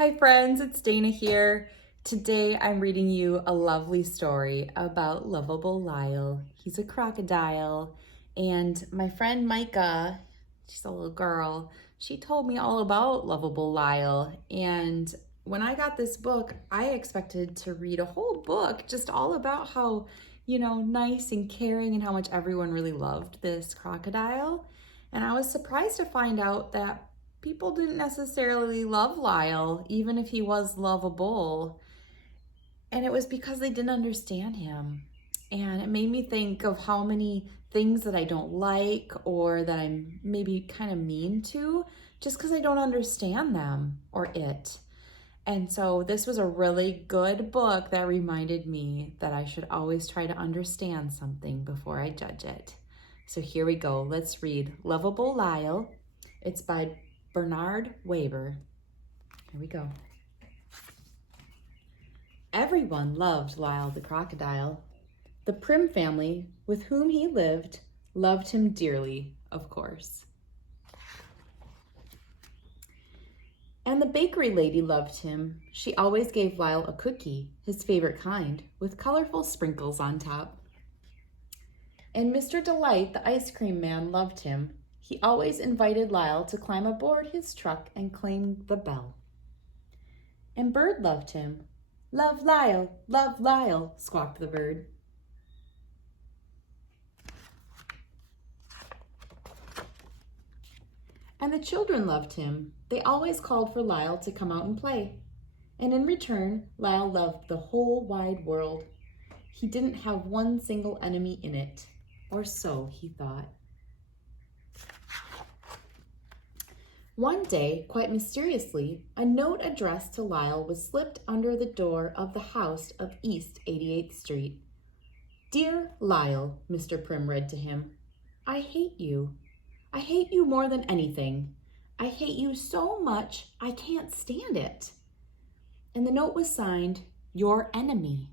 Hi friends, it's Dana here. Today I'm reading you a lovely story about Lovable Lyle. He's a crocodile, and my friend Micah, she's a little girl, she told me all about Lovable Lyle. And when I got this book, I expected to read a whole book just all about how, nice and caring and how much everyone really loved this crocodile. And I was surprised to find out that people didn't necessarily love Lyle, even if he was lovable. And it was because they didn't understand him. And it made me think of how many things that I don't like or that I'm maybe kind of mean to just because I don't understand them or it. And so this was a really good book that reminded me that I should always try to understand something before I judge it. So here we go. Let's read Lovable Lyle. It's by Bernard Weber. Here we go. Everyone loved Lyle the Crocodile. The Prim family, with whom he lived, loved him dearly, of course. And the bakery lady loved him. She always gave Lyle a cookie, his favorite kind, with colorful sprinkles on top. And Mr. Delight, the ice cream man, loved him. He always invited Lyle to climb aboard his truck and claim the bell. And Bird loved him. Love Lyle, squawked the bird. And the children loved him. They always called for Lyle to come out and play. And in return, Lyle loved the whole wide world. He didn't have one single enemy in it, or so he thought. One day, quite mysteriously, a note addressed to Lyle was slipped under the door of the house of East 88th Street. Dear Lyle, Mr. Prim read to him, I hate you. I hate you more than anything. I hate you so much I can't stand it. And the note was signed, Your Enemy.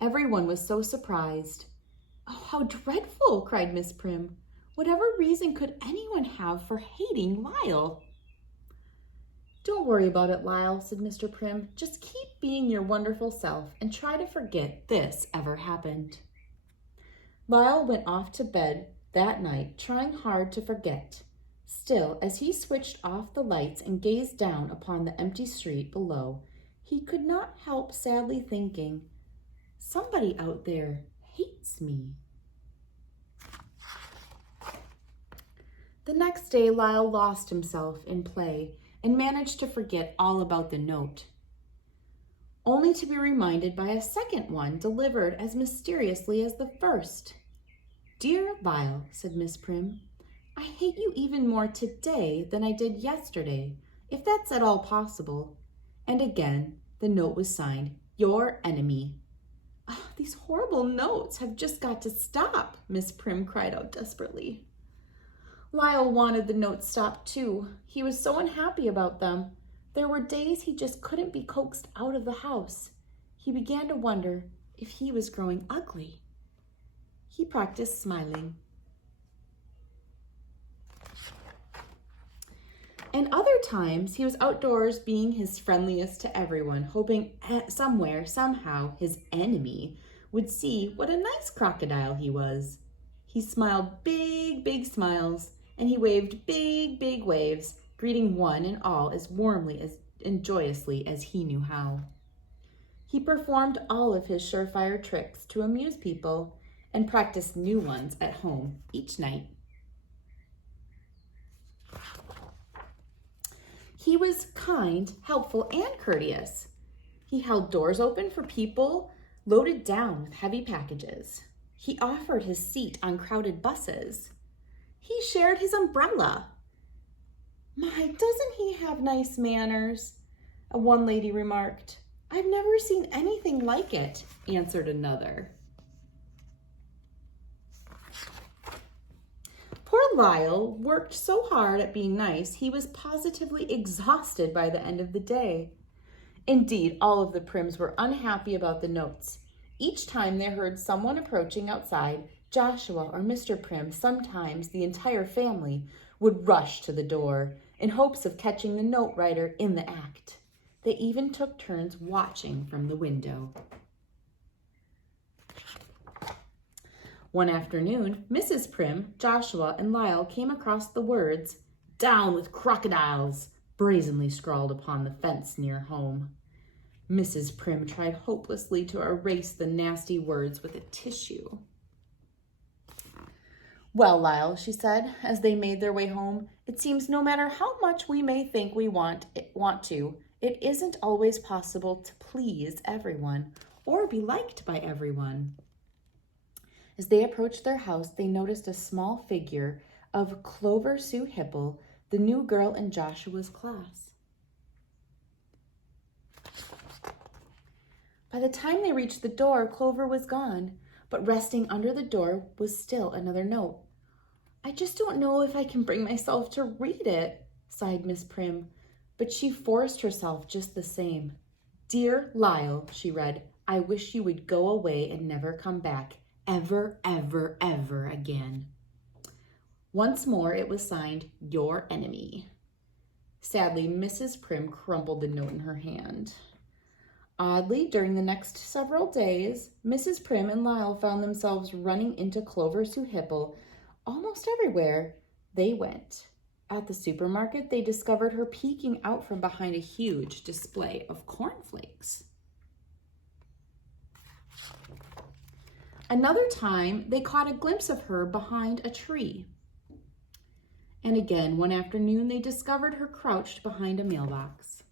Everyone was so surprised. Oh, how dreadful, cried Miss Prim. Whatever reason could anyone have for hating Lyle? Don't worry about it, Lyle, said Mr. Prim. Just keep being your wonderful self and try to forget this ever happened. Lyle went off to bed that night, trying hard to forget. Still, as he switched off the lights and gazed down upon the empty street below, he could not help sadly thinking, somebody out there hates me. The next day, Lyle lost himself in play and managed to forget all about the note, only to be reminded by a second one delivered as mysteriously as the first. Dear Lyle, said Miss Prim, I hate you even more today than I did yesterday, if that's at all possible. And again, the note was signed, Your Enemy. Oh, these horrible notes have just got to stop, Miss Prim cried out desperately. Lyle wanted the notes stopped too. He was so unhappy about them. There were days he just couldn't be coaxed out of the house. He began to wonder if he was growing ugly. He practiced smiling. And other times he was outdoors being his friendliest to everyone, hoping somewhere, somehow, his enemy would see what a nice crocodile he was. He smiled big, big smiles, and he waved big, big waves, greeting one and all as warmly and joyously as he knew how. He performed all of his surefire tricks to amuse people and practiced new ones at home each night. He was kind, helpful, and courteous. He held doors open for people loaded down with heavy packages. He offered his seat on crowded buses. He shared his umbrella. My, doesn't he have nice manners? One lady remarked. I've never seen anything like it, answered another. Poor Lyle worked so hard at being nice, he was positively exhausted by the end of the day. Indeed, all of the Prims were unhappy about the notes. Each time they heard someone approaching outside, Joshua or Mr. Prim, sometimes the entire family, would rush to the door in hopes of catching the note writer in the act. They even took turns watching from the window. One afternoon, Mrs. Prim, Joshua, and Lyle came across the words, "Down with crocodiles," brazenly scrawled upon the fence near home. Mrs. Prim tried hopelessly to erase the nasty words with a tissue. "Well, Lyle," she said, as they made their way home, "it seems no matter how much we may think we want to, it isn't always possible to please everyone or be liked by everyone." As they approached their house, they noticed a small figure of Clover Sue Hipple, the new girl in Joshua's class. By the time they reached the door, Clover was gone, but resting under the door was still another note. "I just don't know if I can bring myself to read it," sighed Miss Prim, but she forced herself just the same. "Dear Lyle," she read, "I wish you would go away and never come back. Ever, ever, ever again." Once more it was signed, "Your enemy." Sadly, Mrs. Prim crumpled the note in her hand. Oddly, during the next several days, Mrs. Prim and Lyle found themselves running into Clover Sue Hipple almost everywhere they went. At the supermarket, they discovered her peeking out from behind a huge display of cornflakes. Another time, they caught a glimpse of her behind a tree. And again, one afternoon, they discovered her crouched behind a mailbox.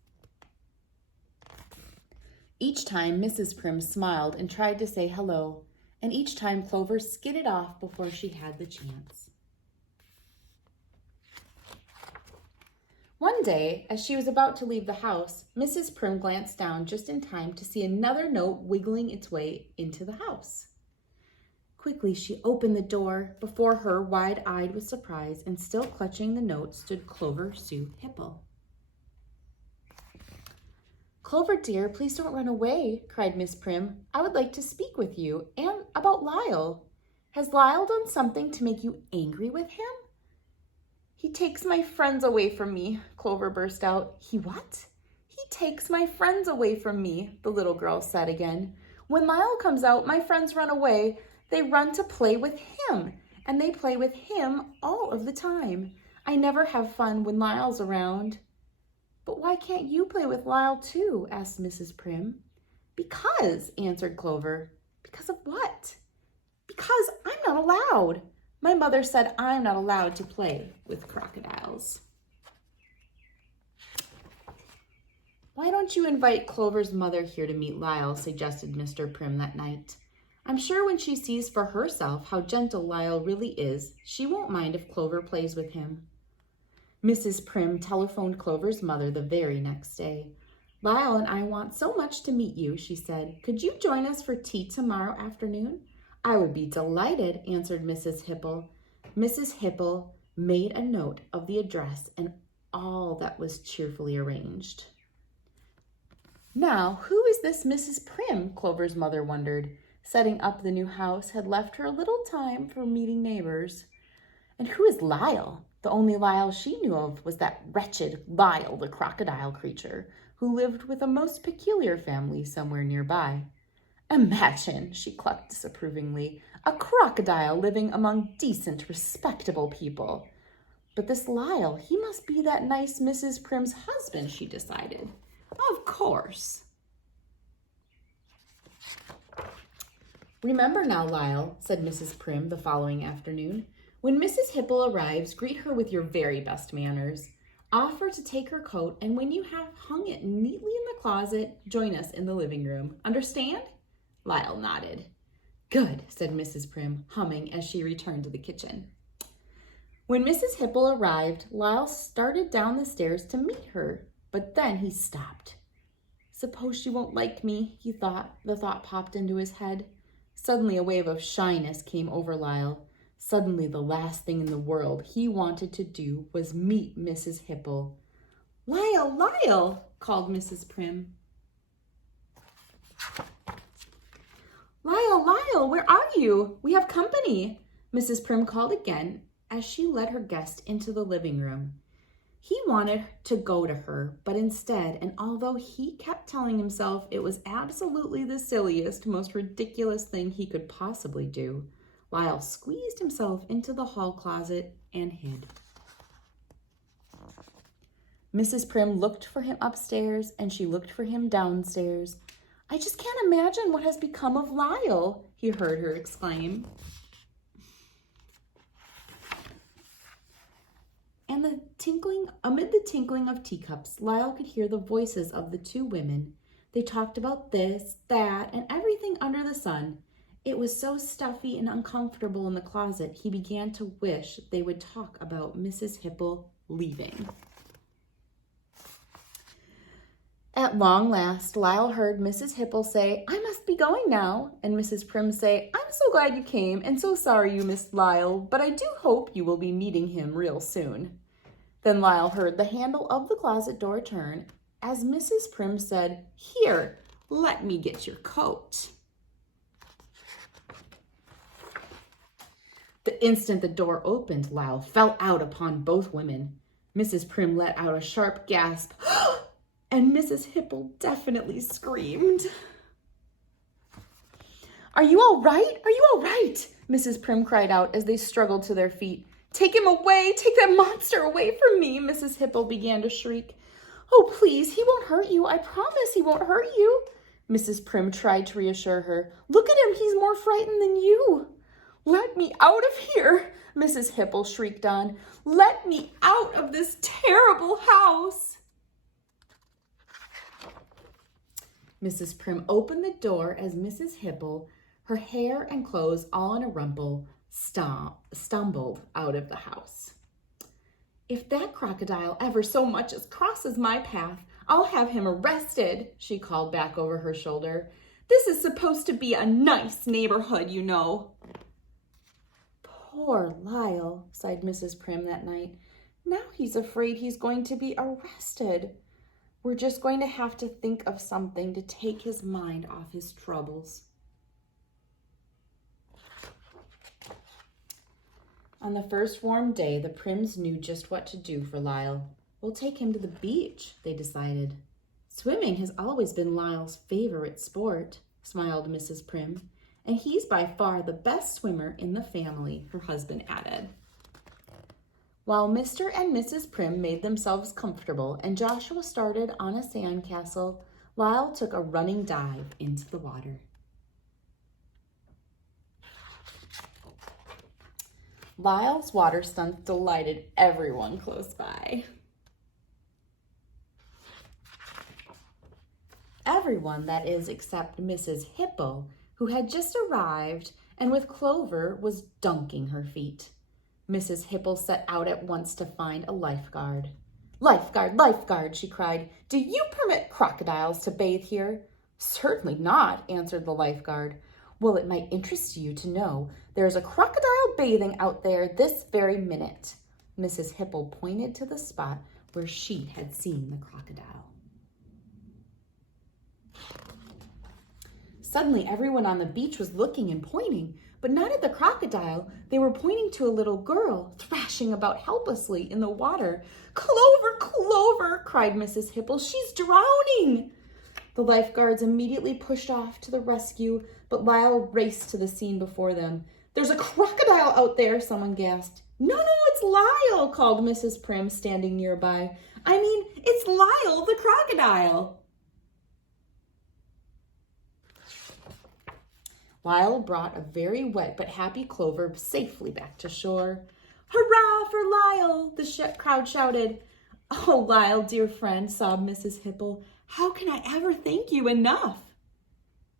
Each time, Mrs. Prim smiled and tried to say hello, and each time Clover skidded off before she had the chance. One day, as she was about to leave the house, Mrs. Prim glanced down just in time to see another note wiggling its way into the house. Quickly, she opened the door. Before her, wide-eyed with surprise and still clutching the note, stood Clover Sue Hipple. "Clover, dear, please don't run away," cried Miss Prim. "I would like to speak with you and about Lyle. Has Lyle done something to make you angry with him?" "He takes my friends away from me," Clover burst out. "He what?" "He takes my friends away from me," the little girl said again. "When Lyle comes out, my friends run away. They run to play with him, and they play with him all of the time. I never have fun when Lyle's around." "But why can't you play with Lyle too?" asked Mrs. Prim. "Because," answered Clover. "Because of what?" "Because I'm not allowed. My mother said I'm not allowed to play with crocodiles." "Why don't you invite Clover's mother here to meet Lyle?" suggested Mr. Prim that night. "I'm sure when she sees for herself how gentle Lyle really is, she won't mind if Clover plays with him." Mrs. Prim telephoned Clover's mother the very next day. "Lyle and I want so much to meet you," she said. "Could you join us for tea tomorrow afternoon?" "I would be delighted," answered Mrs. Hipple. Mrs. Hipple made a note of the address, and all that was cheerfully arranged. "Now, who is this Mrs. Prim?" Clover's mother wondered. Setting up the new house had left her little time for meeting neighbors. And who is Lyle? The only Lyle she knew of was that wretched Lyle the Crocodile creature who lived with a most peculiar family somewhere nearby. "Imagine," she clucked disapprovingly, "a crocodile living among decent, respectable people." But this Lyle, he must be that nice Mrs. Prim's husband, she decided. Of course. "Remember now, Lyle," said Mrs. Prim the following afternoon, "when Mrs. Hipple arrives, greet her with your very best manners. Offer to take her coat, and when you have hung it neatly in the closet, join us in the living room. Understand?" Lyle nodded. "Good," said Mrs. Prim, humming as she returned to the kitchen. When Mrs. Hipple arrived, Lyle started down the stairs to meet her, but then he stopped. "Suppose she won't like me," he thought. The thought popped into his head. Suddenly a wave of shyness came over Lyle. Suddenly the last thing in the world he wanted to do was meet Mrs. Hipple. "Lyle, Lyle," called Mrs. Prim. "Lyle, Lyle, where are you? We have company," Mrs. Prim called again as she led her guest into the living room. He wanted to go to her, but instead, and although he kept telling himself it was absolutely the silliest, most ridiculous thing he could possibly do, Lyle squeezed himself into the hall closet and hid. Mrs. Prim looked for him upstairs, and she looked for him downstairs. "I just can't imagine what has become of Lyle," he heard her exclaim. And amid the tinkling of teacups, Lyle could hear the voices of the two women. They talked about this, that, and everything under the sun. It was so stuffy and uncomfortable in the closet, he began to wish they would talk about Mrs. Hipple leaving. At long last, Lyle heard Mrs. Hipple say, "I must be going now," and Mrs. Prim say, "I'm so glad you came and so sorry you missed Lyle, but I do hope you will be meeting him real soon." Then Lyle heard the handle of the closet door turn as Mrs. Prim said, "Here, let me get your coat." The instant the door opened, Lyle fell out upon both women. Mrs. Prim let out a sharp gasp, and Mrs. Hipple definitely screamed. "Are you all right? Are you all right?" Mrs. Prim cried out as they struggled to their feet. "Take him away! Take that monster away from me!" Mrs. Hipple began to shriek. "Oh, please, he won't hurt you. I promise he won't hurt you." Mrs. Prim tried to reassure her. "Look at him. He's more frightened than you." "Let me out of here," Mrs. Hipple shrieked on. "Let me out of this terrible house." Mrs. Prim opened the door as Mrs. Hipple, her hair and clothes all in a rumple, stumbled out of the house. "If that crocodile ever so much as crosses my path, I'll have him arrested," she called back over her shoulder. "This is supposed to be a nice neighborhood, you know." "Poor Lyle," sighed Mrs. Prim that night. "Now he's afraid he's going to be arrested. We're just going to have to think of something to take his mind off his troubles." On the first warm day, the Prims knew just what to do for Lyle. "We'll take him to the beach," they decided. "Swimming has always been Lyle's favorite sport," smiled Mrs. Prim. "And he's by far the best swimmer in the family," her husband added. While Mr. and Mrs. Prim made themselves comfortable and Joshua started on a sandcastle, Lyle took a running dive into the water. Lyle's water stunts delighted everyone close by. Everyone, that is, except Mrs. Hipple, who had just arrived and with Clover was dunking her feet. Mrs. Hipple set out at once to find a lifeguard. "Lifeguard, lifeguard," she cried. "Do you permit crocodiles to bathe here?" "Certainly not," answered the lifeguard. "Well, it might interest you to know there is a crocodile bathing out there this very minute." Mrs. Hipple pointed to the spot where she had seen the crocodile. Suddenly, everyone on the beach was looking and pointing, but not at the crocodile. They were pointing to a little girl thrashing about helplessly in the water. "Clover, Clover," cried Mrs. Hipple, "she's drowning." The lifeguards immediately pushed off to the rescue, but Lyle raced to the scene before them. "There's a crocodile out there," someone gasped. No, it's Lyle," called Mrs. Prim, standing nearby. "I mean, it's Lyle the Crocodile." Lyle brought a very wet but happy Clover safely back to shore. "Hurrah for Lyle!" the crowd shouted. "Oh, Lyle, dear friend," sobbed Mrs. Hipple, "how can I ever thank you enough?"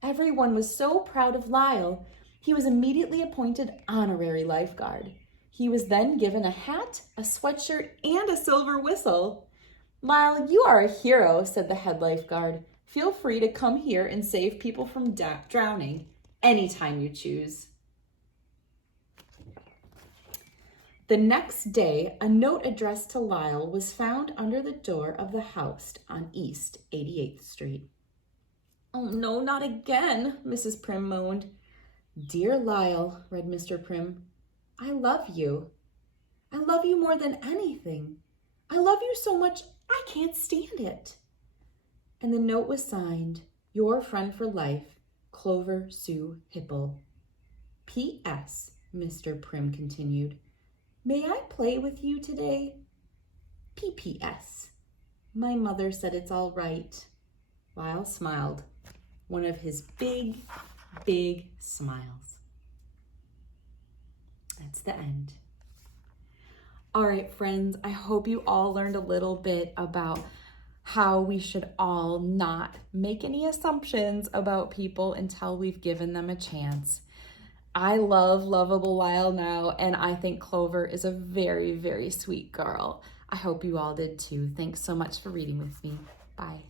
Everyone was so proud of Lyle, he was immediately appointed honorary lifeguard. He was then given a hat, a sweatshirt, and a silver whistle. "Lyle, you are a hero," said the head lifeguard. "Feel free to come here and save people from drowning anytime you choose." The next day, a note addressed to Lyle was found under the door of the house on East 88th Street. "Oh no, not again," Mrs. Prim moaned. "Dear Lyle," read Mr. Prim, I love you. I love you more than anything. I love you so much, I can't stand it. And the note was signed, Your Friend for Life, Clover Sue Hipple. P.S., Mr. Prim continued, may I play with you today? P.P.S., my mother said it's all right. Lyle smiled, one of his big, big smiles. That's the end. All right, friends, I hope you all learned a little bit about how we should all not make any assumptions about people until we've given them a chance. I love Lovable Lyle now, and I think Clover is a very, very sweet girl. I hope you all did too. Thanks so much for reading with me. Bye.